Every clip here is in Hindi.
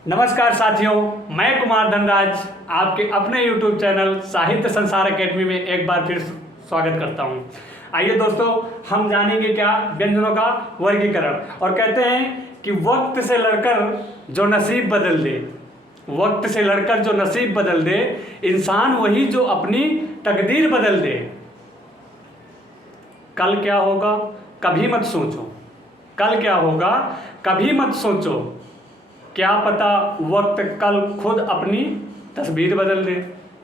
नमस्कार साथियों, मैं कुमार धनराज आपके अपने YouTube चैनल साहित्य संसार अकेडमी में एक बार फिर स्वागत करता हूं। आइए दोस्तों, हम जानेंगे क्या व्यंजनों का वर्गीकरण। और कहते हैं कि वक्त से लड़कर जो नसीब बदल दे, वक्त से लड़कर जो नसीब बदल दे, इंसान वही जो अपनी तकदीर बदल दे। कल क्या होगा कभी मत सोचो, कल क्या होगा कभी मत सोचो, क्या पता वक्त कल खुद अपनी तस्वीर बदल दे,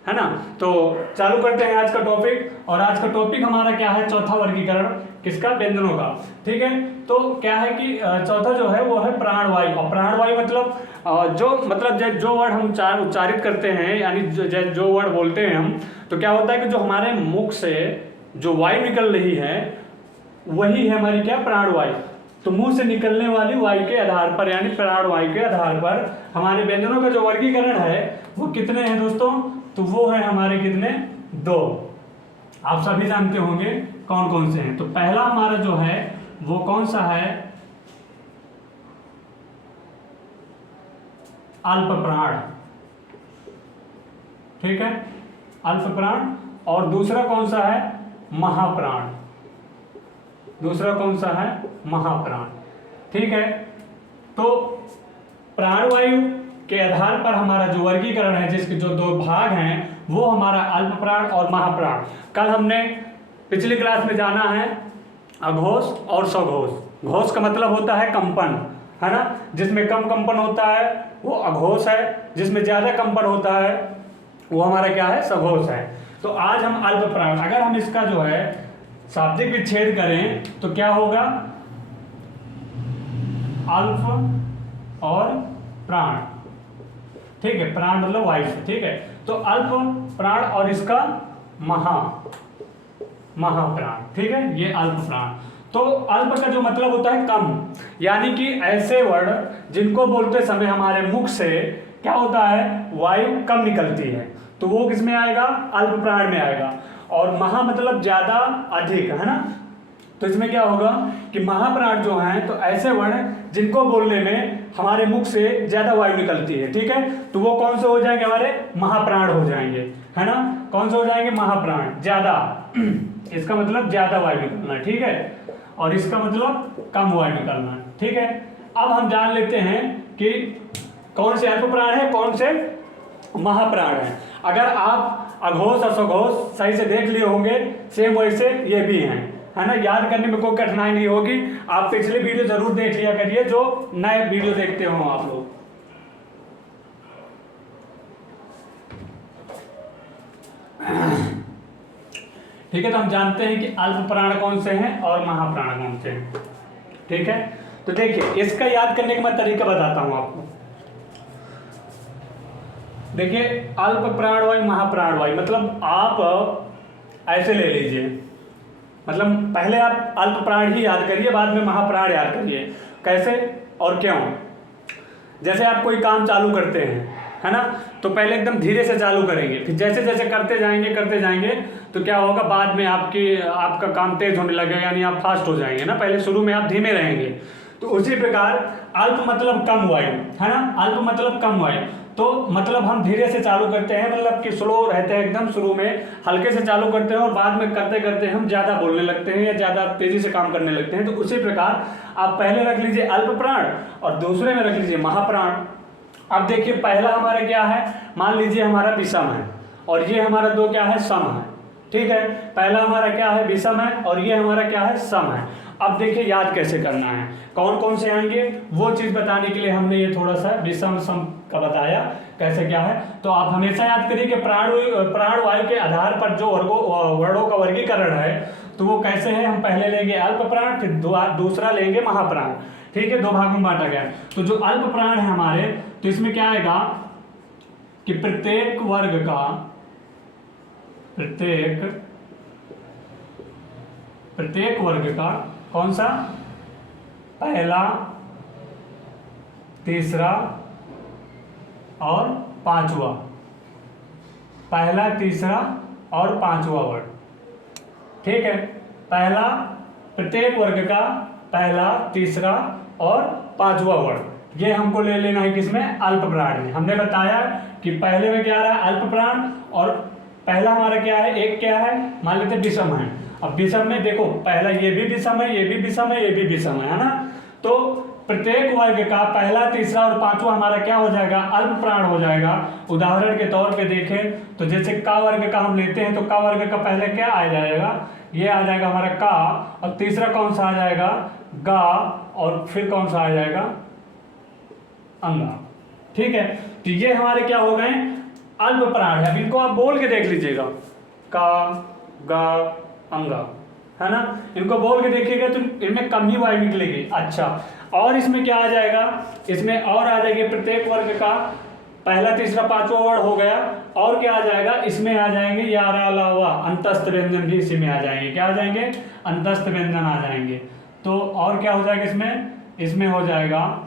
है ना। तो चालू करते हैं आज का टॉपिक। और आज का टॉपिक हमारा क्या है? चौथा वर्गीकरण। किसका? व्यंजनों का। ठीक है। तो क्या है कि चौथा जो है वो है प्राणवायु। और प्राणवायु मतलब जो वर्ड हम उच्चारित करते हैं, यानी जो वर्ड बोलते हैं हम, तो क्या होता है कि जो हमारे मुख से जो वायु निकल रही है वही है हमारी क्या? प्राणवायु। तो मुंह से निकलने वाली वायु के आधार पर, यानी प्राणवायु के आधार पर हमारे व्यंजनों का जो वर्गीकरण है वो कितने हैं दोस्तों? तो वो है हमारे कितने? 2। आप सभी जानते होंगे कौन कौन से हैं। तो पहला हमारा जो है वो कौन सा है? अल्प प्राण। ठीक है, अल्प प्राण। और दूसरा कौन सा है? महाप्राण। दूसरा कौन सा है? महाप्राण। ठीक है। तो प्राणवायु के आधार पर हमारा जो वर्गीकरण है, जिसके जो 2 भाग हैं, वो हमारा अल्प प्राण और महाप्राण। कल हमने पिछली क्लास में जाना है अघोष और सघोष। घोष का मतलब होता है कंपन, है ना। जिसमें कम कंपन होता है वो अघोष है, जिसमें ज्यादा कंपन होता है वो हमारा क्या है? सघोष है। तो आज हम अल्प प्राण, अगर हम इसका जो है शाब्दिक विच्छेद करें तो क्या होगा? अल्प और प्राण। ठीक है, प्राण मतलब वायु से। ठीक है, तो अल्प प्राण और इसका महाप्राण। ठीक है, ये अल्प प्राण। तो अल्प का जो मतलब होता है कम, यानी कि ऐसे वर्ड जिनको बोलते समय हमारे मुख से क्या होता है? वायु कम निकलती है, तो वो किस में आएगा? अल्प प्राण में आएगा। और महा मतलब ज्यादा, अधिक, है ना। तो इसमें क्या होगा कि महाप्राण जो हैं, तो ऐसे वर्ण जिनको बोलने में हमारे मुख से ज्यादा वायु निकलती है। ठीक है, तो वो कौन से हो जाएंगे? हमारे महाप्राण हो जाएंगे, है ना। कौन से हो जाएंगे? महाप्राण। ज्यादा, इसका मतलब ज्यादा वायु निकलना। ठीक है, और इसका मतलब कम वायु निकलना। ठीक है, अब हम जान लेते हैं कि कौन से अल्प प्राण है, कौन से महाप्राण है। अगर आप अघोष और सघोष सही से देख लिए होंगे, सेम वैसे ये भी हैं, है ना। याद करने में कोई कठिनाई नहीं होगी। आप पिछले वीडियो जरूर देख लिया करिए, जो नए वीडियो देखते हो आप लोग। ठीक है, तो हम जानते हैं कि अल्प प्राण कौन से हैं और महाप्राण कौन से हैं। ठीक है, तो देखिए इसका याद करने का मैं तरीका बताता हूं आपको। देखिए, अल्प प्राणवायु महाप्राणवायु मतलब आप ऐसे ले लीजिए, मतलब पहले आप अल्प प्राण ही याद करिए, बाद में महाप्राण याद करिए। कैसे और क्यों? जैसे आप कोई काम चालू करते हैं, है ना, तो पहले एकदम धीरे से चालू करेंगे, फिर जैसे जैसे करते जाएंगे तो क्या होगा? बाद में आपका काम तेज होने लगेगा, यानी आप फास्ट हो जाएंगे ना। पहले शुरू में आप धीमे रहेंगे। तो उसी प्रकार अल्प मतलब कम वायु, है ना। अल्प मतलब कम वायु, तो मतलब हम धीरे से चालू करते हैं, मतलब कि स्लो रहते हैं एकदम। शुरू में हल्के से चालू करते हैं और बाद में करते करते हम ज्यादा बोलने लगते हैं या ज्यादा तेजी से काम करने लगते हैं। तो उसी प्रकार आप पहले रख लीजिए अल्प प्राण और दूसरे में रख लीजिए महाप्राण। अब देखिए, पहला हमारा क्या है? मान लीजिए हमारा विषम है और ये हमारा 2 क्या है? सम है। ठीक है, पहला हमारा क्या है? विषम है और ये हमारा क्या है? सम है। अब देखिए याद कैसे करना है, कौन कौन से आएंगे, वो चीज बताने के लिए हमने ये थोड़ा सा विषम सम का बताया कैसे क्या है। तो आप हमेशा याद करिए कि प्राणवायु के आधार पर जो वर्णों का वर्गीकरण है तो वो कैसे है? हम पहले लेंगे अल्प प्राण, फिर दूसरा लेंगे महाप्राण। ठीक है, 2 भागों में बांटा गया। तो जो अल्प प्राण है हमारे, तो इसमें क्या आएगा कि प्रत्येक वर्ग का कौन सा? पहला, तीसरा और पांचवा। पहला, तीसरा और पांचवा वर्ड। ठीक है, प्रत्येक वर्ग का पहला, तीसरा और पांचवा वर्ड। ये हमको ले लेना है किसमें, अल्प प्राण में। हमने बताया कि पहले में क्या रहा है, अल्प प्राण, और पहला हमारा क्या है, एक क्या है, मान लेते विषम है। अब विषम में देखो पहला ये भी विषम है, ये भी विषम है, ये भी विषम है ना। तो प्रत्येक वर्ग का पहला, तीसरा और पांचवा हमारा क्या हो जाएगा, अल्प प्राण हो जाएगा। उदाहरण के तौर पे देखें तो जैसे का वर्ग का हम लेते हैं तो का वर्ग का पहले क्या आ जाएगा, ये आ जाएगा हमारा का, और तीसरा कौन सा आ जाएगा, गा, और फिर कौन सा आ जाएगा, अंगा। ठीक है, तो ये हमारे क्या हो गए, अल्प प्राण है। अब इनको आप बोल के देख लीजिएगा, का, गा, अंगा, है ना। इनको बोल के देखिएगा तो इनमें कम ही वाई निकलेगी। अच्छा, और इसमें क्या आ जाएगा, इसमें और आ जाएगी प्रत्येक वर्ग का पहला, तीसरा, पांचवा वर्ड हो गया। और क्या आ जाएगा, इसमें आ जाएंगे यारा अलावा अंतस्थ व्यंजन भी इसी में आ जाएंगे। क्या आ जाएंगे, अंतस्थ व्यंजन आ जाएंगे। तो और क्या हो जाएगा इसमें, इसमें हो जाएगा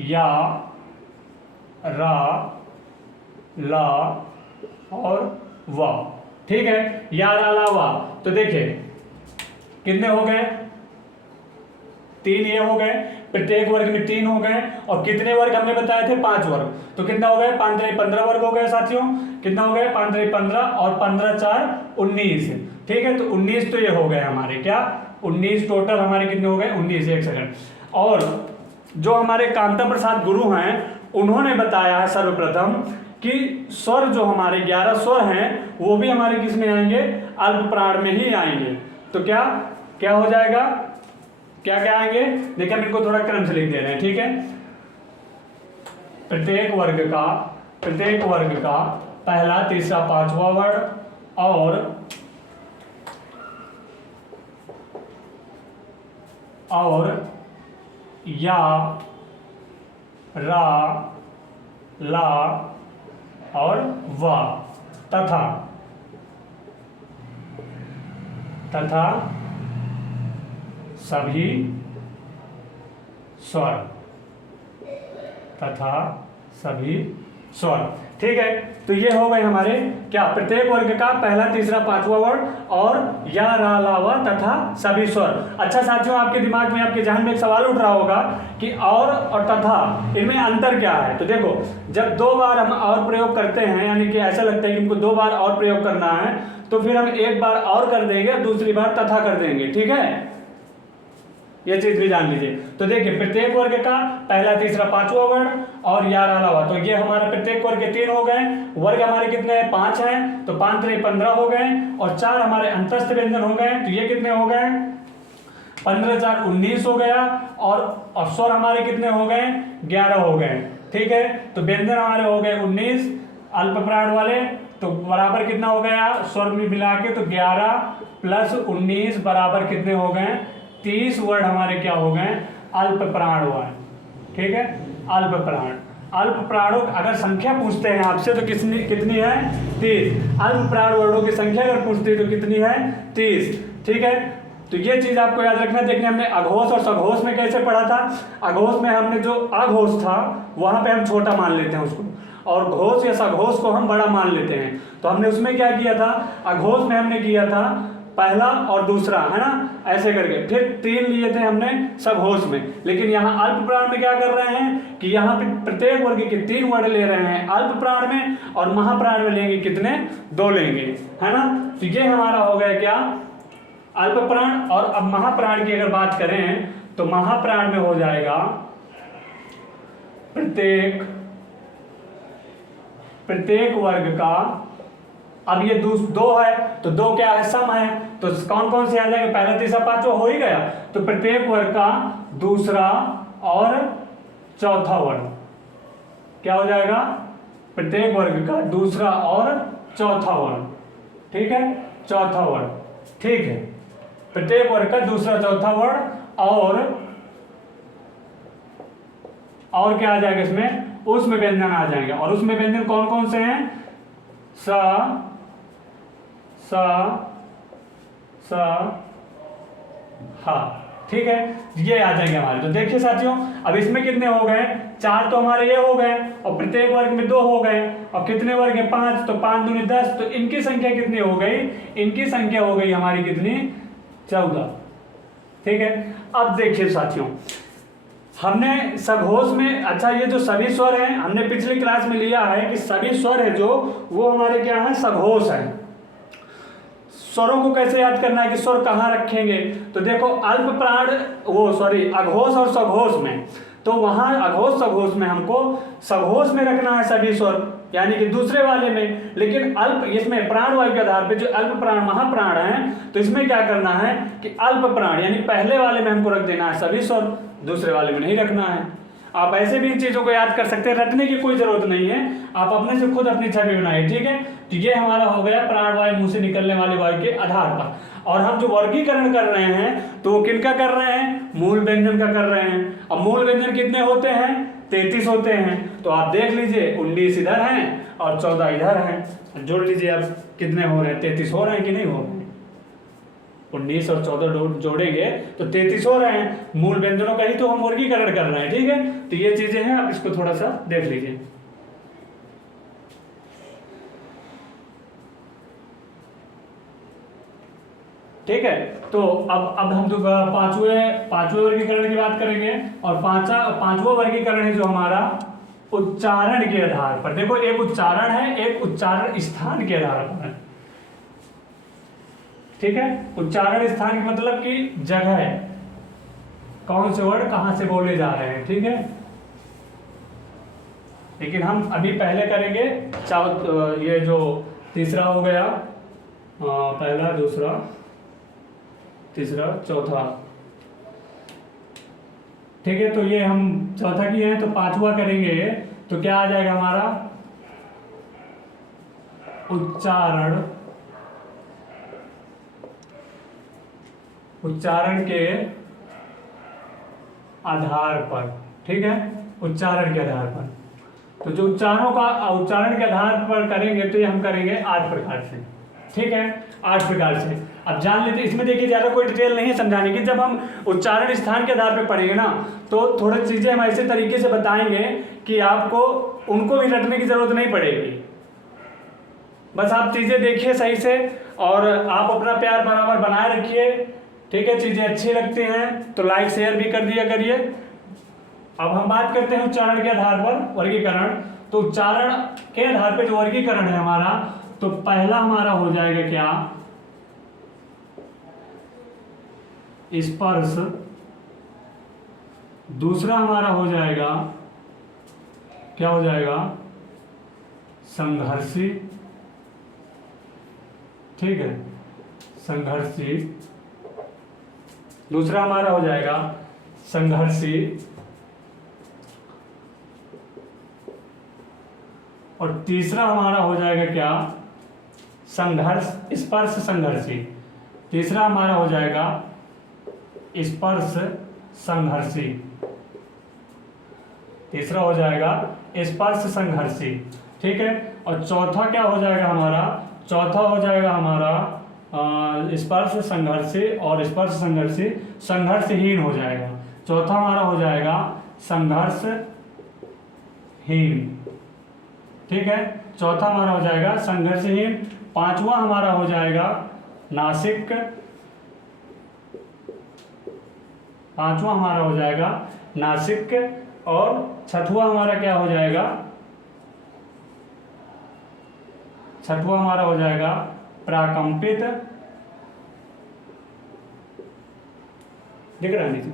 या, रा, ला और वा। ठीक है, यारा अलावा, तो देखिए कितने हो गए, 3 ये हो गए, प्रत्येक वर्ग में 3 हो गए, और कितने वर्ग हमने बताए थे, 5 वर्ग। तो कितना हो गए, 5 3 15 वर्ग हो गए साथियों। कितना हो गए, 5 3 15 और 15 4 19। ठीक है, तो 19 तो ये हो गए हमारे क्या, 19 टोटल हमारे कितने हो गए, 19। एक सेकंड, और जो हमारे कांता प्रसाद गुरु हैं उन्होंने बताया है सर्वप्रथम कि स्वर जो हमारे 11 स्वर हैं वो भी हमारे किस में आएंगे, अल्प प्राण में ही आएंगे। तो क्या क्या हो जाएगा, क्या क्या आएंगे, देखिए हम इनको थोड़ा क्रम से लिख दे रहे हैं। ठीक है, प्रत्येक वर्ग का पहला, तीसरा, पांचवा वर्ड और या, रा, ला और वा, तथा सभी स्वर। ठीक है, तो ये हो गए हमारे क्या, प्रत्येक वर्ग का पहला, तीसरा, पांचवा वर्ड और या, रा, ला, वा तथा सभी स्वर। अच्छा साथियों, आपके दिमाग में, आपके जहन में एक सवाल उठ रहा होगा कि और तथा इनमें अंतर क्या है। तो देखो, जब 2 बार हम और प्रयोग करते हैं, यानी कि ऐसा लगता है कि हमको 2 बार और प्रयोग करना है, तो फिर हम एक बार और कर देंगे, दूसरी बार तथा कर देंगे। ठीक है, ये चीज भी जान लीजिए। तो देखिए, प्रत्येक वर्ग का पहला, तीसरा, पांचवा वर्ग और या, रा, ला, वा, तो ये हमारे प्रत्येक वर्ग के 3 हो गए। वर्ग हमारे कितने हैं, 5 हैं, तो 5 3 15 हो गए, और 4 हमारे अंतस्थ व्यंजन हो गए। तो ये कितने हो गए, 15 4 19 हो गया, और स्वर हमारे कितने हो गए, 11 हो गए। ठीक है, तो व्यंजन हमारे हो गए 19 अल्प प्राण वाले, तो बराबर कितना हो गया, स्वर में मिला के तो 11 प्लस 19 बराबर कितने हो गए, 30 वर्ड हमारे क्या हो गए, अल्प प्राण हुआ है। ठीक है, अल्प प्राणों अगर संख्या पूछते हैं आपसे तो कितनी है, 30। अल्प प्राण वर्णों की संख्या अगर पूछते हैं तो कितनी है, 30। ठीक है, तो ये चीज आपको याद रखना। देखने हमने अघोष और सघोष में कैसे पढ़ा था। अघोष में हमने जो अघोष था वहां पे हम छोटा मान लेते हैं उसको, और घोष या सघोष को हम बड़ा मान लेते हैं। तो हमने उसमें क्या किया था, अघोष में हमने किया था पहला और दूसरा, है ना, ऐसे करके, फिर 3 लिए थे हमने सघोष में। लेकिन यहाँ अल्प प्राण में क्या कर रहे हैं कि यहाँ पे प्रत्येक वर्ग के 3 वर्ड ले रहे हैं अल्प प्राण में, और महाप्राण में लेंगे कितने, 2 लेंगे, है ना। तो ये हमारा हो गया क्या, अल्प प्राण। और अब महाप्राण की अगर बात करें तो महाप्राण में हो जाएगा प्रत्येक वर्ग का, अब ये 2 है तो 2 क्या है, सम है, तो कौन कौन से आ जाएंगे, पहला, तीसरा, पांचवा हो ही गया। तो प्रत्येक वर्ग का दूसरा और चौथा वर्ग क्या हो जाएगा, प्रत्येक वर्ग का दूसरा और चौथा वर्ग। ठीक है, चौथा वर्ग, ठीक है, प्रत्येक वर्ग का दूसरा, चौथा वर्ग, और क्या आ जाएगा इसमें, उसमें व्यंजन आ जाएंगे। और उसमें व्यंजन कौन कौन से हैं, हा। ठीक है, ये आ जाएंगे हमारे। तो देखिए साथियों, अब इसमें कितने हो गए, 4 तो हमारे ये हो गए, और प्रत्येक वर्ग में 2 हो गए, और कितने वर्ग है, 5, तो 5 दूनी 10, तो इनकी संख्या कितनी हो गई, इनकी संख्या हो गई हमारी कितनी, 14। ठीक है, अब देखिए साथियों, हमने सघोष में, अच्छा ये जो सभी स्वर हैं हमने पिछली क्लास में लिया है कि सभी स्वर है जो वो हमारे क्या है, सघोष है। स्वरों को कैसे याद करना है कि स्वर कहाँ रखेंगे, तो देखो अल्प प्राण अघोष और सघोष में, तो वहां अघोष सघोष में हमको सघोष में रखना है सभी स्वर, यानी कि दूसरे वाले में। लेकिन अल्प इसमें प्राण वायु के आधार पे जो अल्प प्राण महाप्राण हैं, तो इसमें क्या करना है कि अल्प प्राण यानी पहले वाले में हमको रख देना है सभी स्वर, दूसरे वाले में नहीं रखना है। आप ऐसे भी इन चीज़ों को याद कर सकते हैं, रटने की कोई जरूरत नहीं है, आप अपने से खुद अपनी छवि बनाइए, ठीक है। तो ये हमारा हो गया प्राण वायु, मुंह से निकलने वाली वायु के आधार पर। और हम जो वर्गीकरण कर रहे हैं तो वो किनका कर रहे हैं, मूल व्यंजन का कर रहे हैं। अब मूल व्यंजन कितने होते हैं, 33 होते हैं। तो आप देख लीजिए 19 इधर हैं और 14 इधर हैं, जोड़ लीजिए अब कितने हो रहे हैं, 33 हो रहे हैं कि नहीं हो रहे हैं। 19 और 14 जोड़ेंगे तो 33 हो रहे हैं। मूल व्यंजनों का ही तो हम वर्गीकरण कर रहे हैं, ठीक है। तो ये चीजें हैं, आप इसको थोड़ा सा देख लीजिए। ठीक है, तो अब हम तो पांचवें वर्गीकरण की बात करेंगे। और पांचवा वर्गीकरण है जो हमारा उच्चारण के आधार पर। देखो एक उच्चारण है, एक उच्चारण स्थान के आधार पर है, ठीक है। उच्चारण स्थान की मतलब कि जगह, कौन से वर्ड कहां से बोले जा रहे हैं, ठीक है। लेकिन हम अभी पहले करेंगे ये जो तीसरा हो गया, पहला दूसरा तीसरा चौथा, ठीक है। तो ये हम चौथा किए हैं, तो पांचवा करेंगे तो क्या आ जाएगा हमारा, उच्चारण के आधार पर, ठीक है। उच्चारण के आधार पर, तो जो उच्चारण के आधार पर करेंगे तो ये हम करेंगे 8 प्रकार से, ठीक है। 8 प्रकार से अब जान लेते। इसमें देखिए ज़्यादा कोई डिटेल नहीं है समझाने की। जब हम उच्चारण स्थान के आधार पर पढ़ेंगे ना, तो थोड़ी चीज़ें हम ऐसे तरीके से बताएंगे कि आपको उनको भी रटने की जरूरत नहीं पड़ेगी। बस आप चीज़ें देखिए सही से और आप अपना प्यार बराबर बनाए रखिए, ठीक है। चीज़ें अच्छी लगती हैं तो लाइक शेयर भी कर दिया करिए। अब हम बात करते हैं उच्चारण के आधार पर वर्गीकरण। तो उच्चारण के आधार पर जो वर्गीकरण है हमारा, तो पहला हमारा हो जाएगा क्या, स्पर्श। दूसरा हमारा हो जाएगा, क्या हो जाएगा, संघर्षी, ठीक है, संघर्षी। दूसरा हमारा हो जाएगा संघर्षी। और तीसरा हमारा हो जाएगा क्या, संघर्ष स्पर्श संघर्षी। तीसरा हमारा हो जाएगा स्पर्श संघर्षी। तीसरा हो जाएगा स्पर्श संघर्षी, ठीक है। और चौथा क्या हो जाएगा हमारा, चौथा हो जाएगा हमारा स्पर्श संघर्षी और स्पर्श संघर्षी संघर्षहीन हो जाएगा। चौथा हमारा हो जाएगा संघर्षहीन, ठीक है। चौथा हमारा हो जाएगा संघर्षहीन। पांचवा हमारा हो जाएगा नासिक। पांचवा हमारा हो जाएगा नासिक। और छठवां हमारा क्या हो जाएगा, छठवां हमारा हो जाएगा प्राकंपित। दिख रहा है नीचे,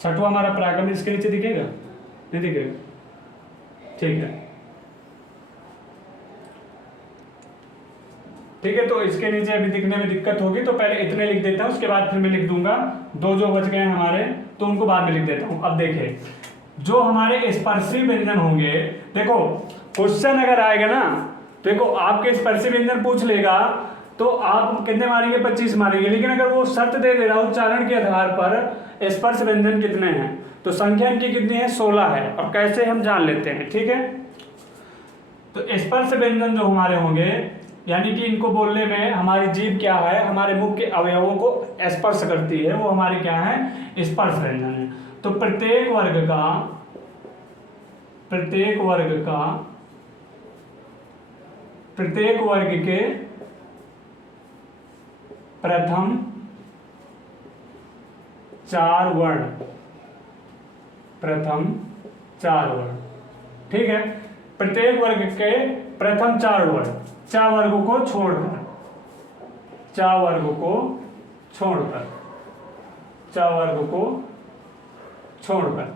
छठवां हमारा प्राकंपित, इसके नीचे दिखेगा, नहीं दिखेगा, ठीक है। ठीक है, तो इसके नीचे अभी दिखने में दिक्कत होगी, तो पहले इतने लिख देता हूं, उसके बाद फिर मैं लिख दूंगा। दो जो बच गए हैं हमारे, तो उनको बाद में लिख देता हूं। अब देखिए जो हमारे स्पर्शी व्यंजन होंगे, देखो क्वेश्चन अगर आएगा ना, देखो आपके स्पर्शी व्यंजन पूछ लेगा तो आप कितने मारेंगे, 25 मारेंगे। लेकिन अगर वो शर्त दे दे रहा उच्चारण के आधार पर स्पर्श व्यंजन कितने हैं, तो संख्या इनकी कितनी है, 16 है। और कैसे हम जान लेते हैं, ठीक है। तो स्पर्श व्यंजन जो हमारे होंगे, यानी कि इनको बोलने में हमारी जीभ क्या है, हमारे मुख के अवयवों को स्पर्श करती है, वो हमारे क्या है, स्पर्श व्यंजन है। तो प्रत्येक वर्ग के प्रथम 4 वर्ण, प्रथम 4 वर्ण, ठीक है। प्रत्येक वर्ग के प्रथम 4 वर्ण, 4 वर्गों को छोड़कर, 4 वर्गों को छोड़कर, 4 वर्गों को छोड़कर,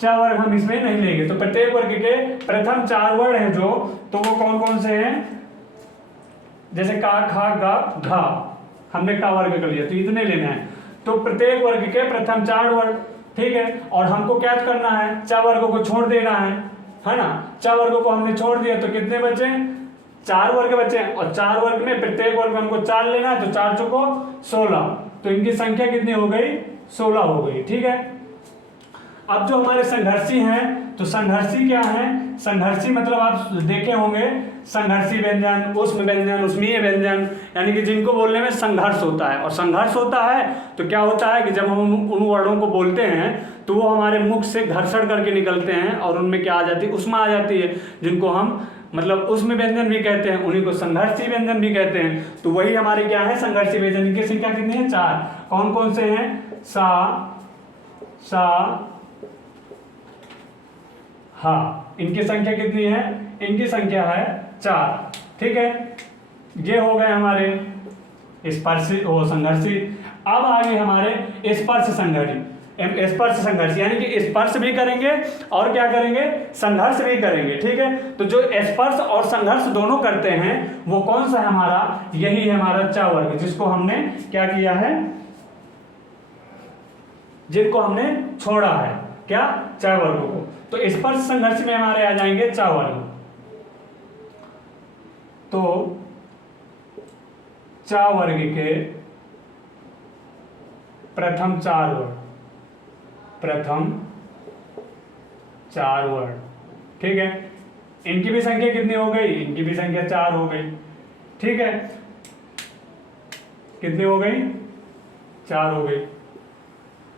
4 वर्ग हम इसमें नहीं लेंगे। तो प्रत्येक वर्ग के प्रथम 4 वर्ण है जो, तो वो कौन कौन से हैं? जैसे का, खा, गा, घा, हमने का वर्ग कर लिया, तो इतने लेना है। तो प्रत्येक वर्ग के प्रथम 4 वर्ण, ठीक है। और हमको क्या करना है? 4 वर्गों को छोड़ देना है ना। 4 वर्गों को हमने छोड़ दिया तो कितने बचे? 4 वर्ग बचे। और 4 वर्ग में प्रत्येक वर्ग में हमको 4 लेना है, तो 4 चौको 16, तो इनकी संख्या कितनी हो गई? 16 हो गई, ठीक है। अब जो हमारे संघर्षी हैं, तो संघर्षी क्या है? संघर्षी मतलब आप देखे होंगे, संघर्षी व्यंजन, उष्म व्यंजन, उष्मीय व्यंजन, यानी कि जिनको बोलने में संघर्ष होता है। और संघर्ष होता है तो क्या होता है कि जब हम उन वर्णों को बोलते हैं तो वो हमारे मुख से घर्षण करके निकलते हैं और उनमें क्या आ जाती है? उष्मा आ जाती है, जिनको हम मतलब उष्म व्यंजन भी कहते हैं, उन्हीं को संघर्षी व्यंजन भी कहते हैं। तो वही हमारे क्या है? संघर्षी व्यंजन। इनकी संख्या कितनी है? 4। कौन कौन से हैं? सा, सा, हाँ, इनकी संख्या कितनी है? इनकी संख्या है 4, ठीक है। ये हो गए हमारे स्पर्शी और संघर्षी। अब आगे हमारे स्पर्श संघर्षी, स्पर्श संघर्ष, यानी कि स्पर्श भी करेंगे और क्या करेंगे? संघर्ष भी करेंगे, ठीक है। तो जो स्पर्श और संघर्ष दोनों करते हैं वो कौन सा है हमारा? यही है हमारा 4 वर्ग, जिसको हमने क्या किया है? जिनको हमने छोड़ा है, क्या? 4 वर्गों को। तो स्पर्श संघर्ष में हमारे आ जाएंगे 4 वर्ग। तो 4 वर्ग के प्रथम 4 वर्ण, प्रथम 4 वर्ण, ठीक है। इनकी भी संख्या कितनी हो गई? इनकी भी संख्या 4 हो गई, ठीक है। कितनी हो गई? 4 हो गई,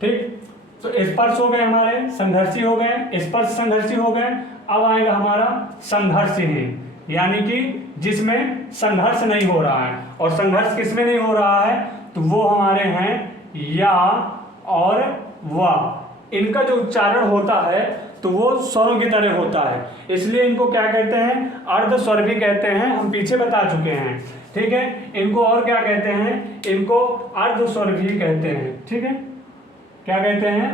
ठीक। तो स्पर्श हो गए हमारे, संघर्षी हो गए, स्पर्श संघर्षी हो गए। अब आएगा हमारा संघर्षहीन, यानी कि जिसमें संघर्ष नहीं हो रहा है। और संघर्ष किसमें नहीं हो रहा है? तो वो हमारे हैं या और वा। इनका जो उच्चारण होता है तो वो स्वरों की तरह होता है, इसलिए इनको क्या कहते हैं? अर्ध स्वर भी कहते हैं, हम पीछे बता चुके हैं, ठीक है। इनको और क्या कहते हैं? इनको अर्ध स्वर भी कहते हैं, ठीक है। क्या कहते हैं?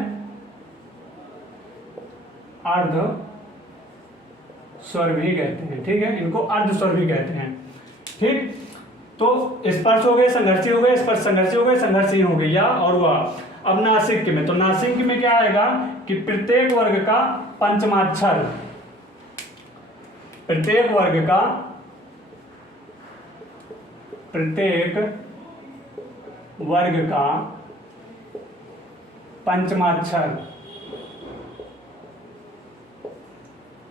अर्ध स्वर भी कहते हैं, ठीक है। इनको अर्ध स्वर भी कहते हैं, ठीक। तो स्पर्श हो गए, संघर्षी हो गए, स्पर्श संघर्षी हो गए, संघर्षी हो गए, या और वह। अब नासिक में, तो नासिक में क्या आएगा कि प्रत्येक वर्ग का पंचमाक्षर, प्रत्येक वर्ग का, प्रत्येक वर्ग का पंचमाक्षर,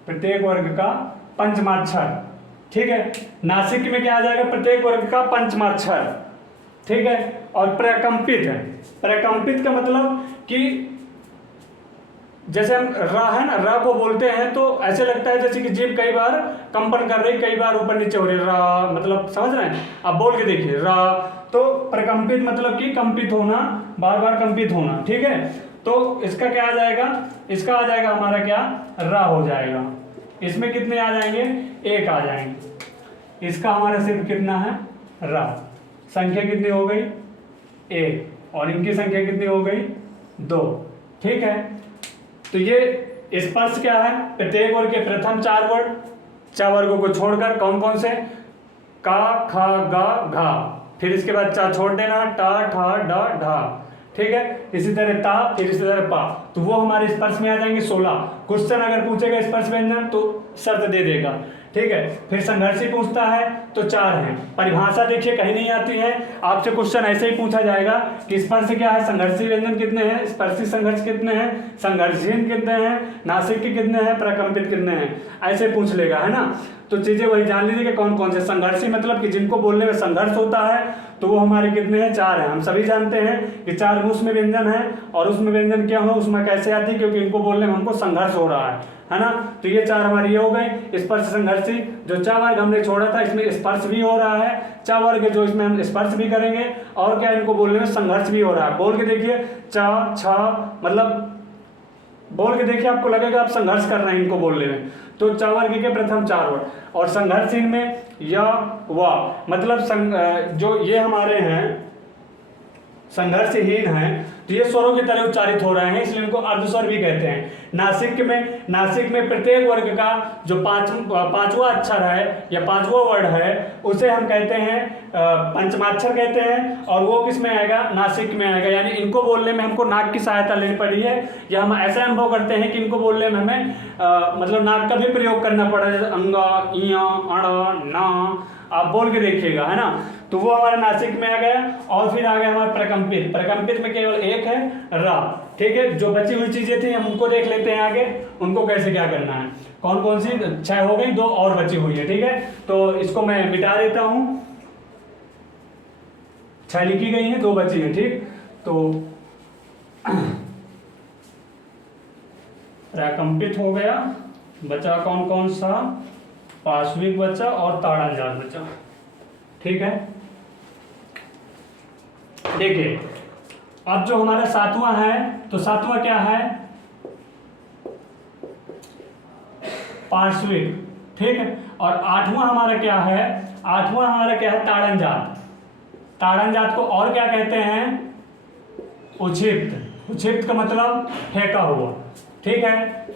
प्रत्येक वर्ग का पंचमाक्षर, ठीक है। नासिक में क्या आ जाएगा? प्रत्येक वर्ग का पंचमाक्षर, ठीक है। और प्रकंपित है, प्रकंपित का मतलब कि जैसे हम रा है ना, रा को बोलते हैं तो ऐसे लगता है जैसे कि जीभ कई बार कंपन कर रही, कई बार ऊपर नीचे हो रही, रा मतलब समझ रहे हैं आप? बोल के देखिए, रा। तो प्रकंपित मतलब कि कंपित होना, बार बार कंपित होना, ठीक है। तो इसका क्या आ जाएगा? इसका आ जाएगा हमारा क्या? रा हो जाएगा। इसमें कितने आ जाएंगे? 1 आ जाएंगे। इसका हमारा सिर्फ कितना है? रा। संख्या कितनी हो गई? 1। और इनकी संख्या कितनी हो गई? 2, ठीक है। तो ये स्पर्श क्या है? प्रत्येक वर्ग के प्रथम 4 वर्ण, 4 वर्गों को छोड़कर, कौन कौन से? का, खा, गा, घा, फिर इसके बाद 4 छोड़ देना, टा, ठा, डा, ढा, ठीक है। इसी तरह ता, फिर इसी तरह पा, तो वो हमारे स्पर्श में आ जाएंगे 16। क्वेश्चन अगर पूछेगा स्पर्श व्यंजन तो शर्त दे देगा, ठीक है। फिर संघर्षी पूछता है तो 4 हैं। परिभाषा देखिए कहीं नहीं आती है, आपसे क्वेश्चन ऐसे ही पूछा जाएगा कि स्पर्श क्या है, संघर्षी व्यंजन कितने हैं, स्पर्शी संघर्ष कितने हैं, संघर्षहीन कितने हैं, नासिक के कितने हैं, प्रकंपित कितने हैं, ऐसे पूछ लेगा, है ना। तो चीज़ें वही जान लीजिए कि कौन कौन से। संघर्षी मतलब कि जिनको बोलने में संघर्ष होता है, तो वो हमारे कितने हैं? 4 हैं। हम सभी जानते हैं कि 4 उसमें व्यंजन है, और उसमें व्यंजन क्या हो, उसमें कैसे आती है, क्योंकि इनको बोलने में हमको संघर्ष हो रहा है ना। तो ये 4 हमारे ये हो गए। स्पर्श संघर्षी जो च वर्ग हमने छोड़ा था, इसमें स्पर्श भी हो रहा है। च वर्ग जो इसमें हम स्पर्श भी करेंगे, और क्या इनको बोलने में संघर्ष भी हो रहा है। बोल के देखिए, च छ, मतलब बोल के देखिए, आपको लगेगा आप संघर्ष कर रहे हैं इनको बोलने में। तो च वर्ग के प्रथम 4 वर्ड, और संघर्षहीन में य व, मतलब जो ये हमारे हैं संघर्षहीन हैं, तो ये स्वरों की तरह उच्चारित हो रहे हैं, इसलिए इनको अर्धस्वर भी कहते हैं। नासिक में प्रत्येक वर्ग का जो पांचवा अक्षर है या पांचवा वर्ड है, उसे हम कहते हैं पंचमाक्षर कहते हैं, और वो किस में आएगा? नासिक में आएगा। यानी इनको बोलने में हमको नाक की सहायता लेनी पड़ी है, या हम ऐसा अनुभव करते हैं कि इनको बोलने में हमें मतलब नाक का भी प्रयोग करना पड़ा, जैसे अंगा, इया, अण, ना, आप बोल के देखिएगा, है ना। तो वो हमारा नासिक में आ गया। और फिर आ गया हमारा प्रकंपित में केवल एक है, रा। ठीक है, जो बची हुई चीजें थी हम उनको देख लेते हैं आगे, उनको कैसे क्या करना है। कौन कौन सी? 6 हो गई, 2 और बची हुई है। ठीक है, तो इसको मैं मिटा देता हूं। 6 लिखी गई है, 2 बची है। ठीक, तो प्रकंपित हो गया, बचा कौन कौन सा? पार्श्विक बचा और ताड़नजात बचा। ठीक है, देखिए अब जो हमारा 7वां है, तो 7वां क्या है? पार्श्विक। ठीक है, और 8वां हमारा क्या है? 8वां हमारा क्या है? ताड़नजात। ताड़नजात को और क्या कहते हैं? उक्षिप्त। उक्षिप्त का मतलब फेंका हुआ। ठीक है,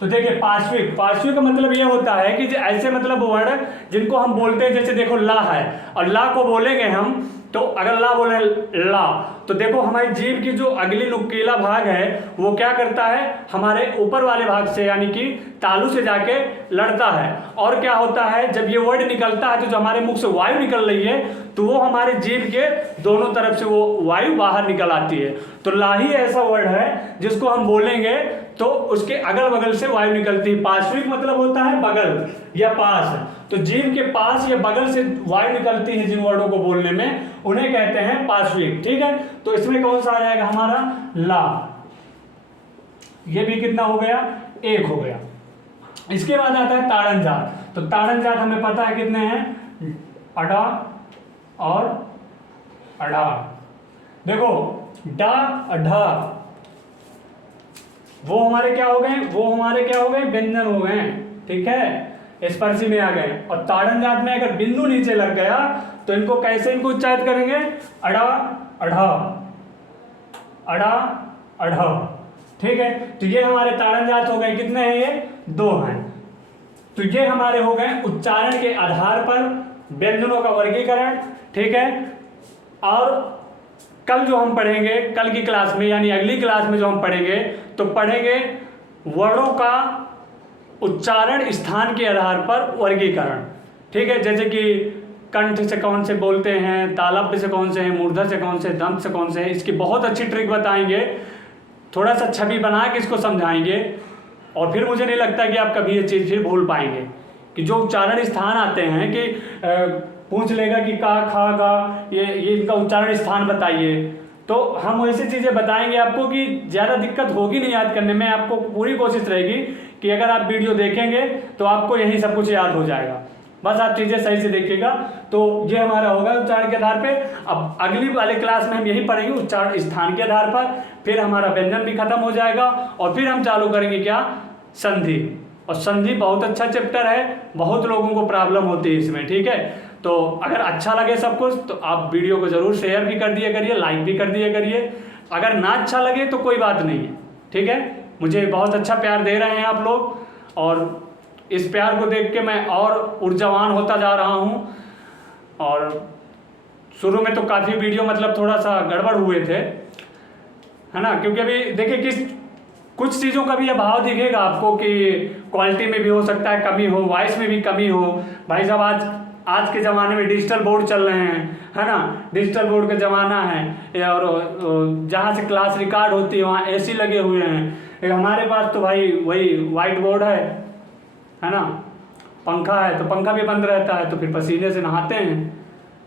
तो देखिए पार्श्विक का मतलब ये होता है कि ऐसे मतलब वर्ड जिनको हम बोलते हैं, जैसे देखो ला है, और ला को बोलेंगे हम, तो अगर ला बोले ला, तो देखो हमारी जीभ की जो अगली नुकीला भाग है वो क्या करता है? हमारे ऊपर वाले भाग से यानी कि तालू से जाके लड़ता है, और क्या होता है जब ये वर्ड निकलता है, तो जो हमारे मुख से वायु निकल रही है, तो वो हमारे जीभ के दोनों तरफ से वो वायु बाहर निकल आती है। तो ला ही ऐसा वर्ड है जिसको हम बोलेंगे तो उसके अगल बगल से वायु निकलती है। पार्श्विक मतलब होता है बगल या पास, तो जीभ के पास या बगल से वायु निकलती है जिन वर्डों को बोलने में, उन्हें कहते हैं पार्श्विक। ठीक है, तो इसमें कौन सा आ जाएगा हमारा? ला। ये भी कितना हो गया? 1 हो गया। इसके बाद आता है ताड़नजात। तो ताड़नजात हमें पता है कितने हैं? अडा और अढ़ा। देखो डा अढ़ा, वो हमारे क्या हो गए? व्यंजन हो गए। ठीक है, स्पर्शी में आ गए। और ताड़नजात में अगर बिंदु नीचे लग गया तो इनको कैसे उच्चारित करेंगे? अड़ा अढ़ा, अड़ा अढ़ा। ठीक है, तो ये हमारे ताड़नजात हो गए। कितने हैं ये? 2 हैं। तो ये हमारे हो गए उच्चारण के आधार पर व्यंजनों का वर्गीकरण। ठीक है, और कल जो हम पढ़ेंगे, कल की क्लास में यानी अगली क्लास में जो हम पढ़ेंगे, तो पढ़ेंगे वर्णों का उच्चारण स्थान के आधार पर वर्गीकरण। ठीक है, जैसे कि कंठ से कौन से बोलते हैं, तालव्य से कौन से हैं, मूर्धन्य से कौन से, दंत से कौन से हैं, इसकी बहुत अच्छी ट्रिक बताएंगे। थोड़ा सा छवि बना के इसको समझाएंगे, और फिर मुझे नहीं लगता कि आप कभी ये चीज़ फिर भूल पाएंगे। कि जो उच्चारण स्थान आते हैं कि पूछ लेगा कि का, खा, गा, ये इनका उच्चारण स्थान बताइए, तो हम वैसी चीज़ें बताएंगे आपको कि ज़्यादा दिक्कत होगी नहीं याद करने में। आपको पूरी कोशिश रहेगी कि अगर आप वीडियो देखेंगे तो आपको यही सब कुछ याद हो जाएगा। बस आप चीज़ें सही से देखिएगा। तो ये हमारा होगा उच्चारण के आधार पे। अब अगली वाले क्लास में हम यही पढ़ेंगे उच्चारण स्थान के आधार पर, फिर हमारा व्यंजन भी खत्म हो जाएगा, और फिर हम चालू करेंगे क्या? संधि। और संधि बहुत अच्छा चैप्टर है, बहुत लोगों को प्रॉब्लम होती है इसमें। ठीक है, तो अगर अच्छा लगे सब कुछ तो आप वीडियो को ज़रूर शेयर भी कर दिया करिए, लाइक भी कर दिया करिए। अगर ना अच्छा लगे तो कोई बात नहीं है। ठीक है, मुझे बहुत अच्छा प्यार दे रहे हैं आप लोग, और इस प्यार को देख के मैं और ऊर्जावान होता जा रहा हूँ। और शुरू में तो काफ़ी वीडियो मतलब थोड़ा सा गड़बड़ हुए थे, है ना, क्योंकि अभी देखिए कुछ चीज़ों का भी अभाव दिखेगा आपको कि क्वालिटी में भी हो सकता है कमी हो, वॉइस में भी कमी हो। भाई साहब आज के ज़माने में डिजिटल बोर्ड चल रहे हैं, है ना, डिजिटल बोर्ड का ज़माना है, और जहाँ से क्लास रिकॉर्ड होती है वहाँ AC लगे हुए हैं। हमारे पास तो भाई वही वाइट बोर्ड है ना, पंखा है तो पंखा भी बंद रहता है, तो फिर पसीने से नहाते हैं,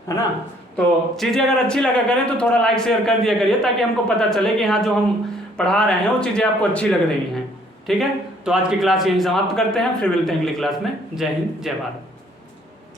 है ना। तो चीज़ें अगर अच्छी लगा करें तो थोड़ा लाइक शेयर कर दिया करिए, ताकि हमको पता चले कि हाँ जो हम पढ़ा रहे हैं वो चीज़ें आपको अच्छी लग रही हैं। ठीक है, तो आज की क्लास यहीं समाप्त करते हैं, फिर मिलते हैं अगली क्लास में। जय हिंद, जय भारत।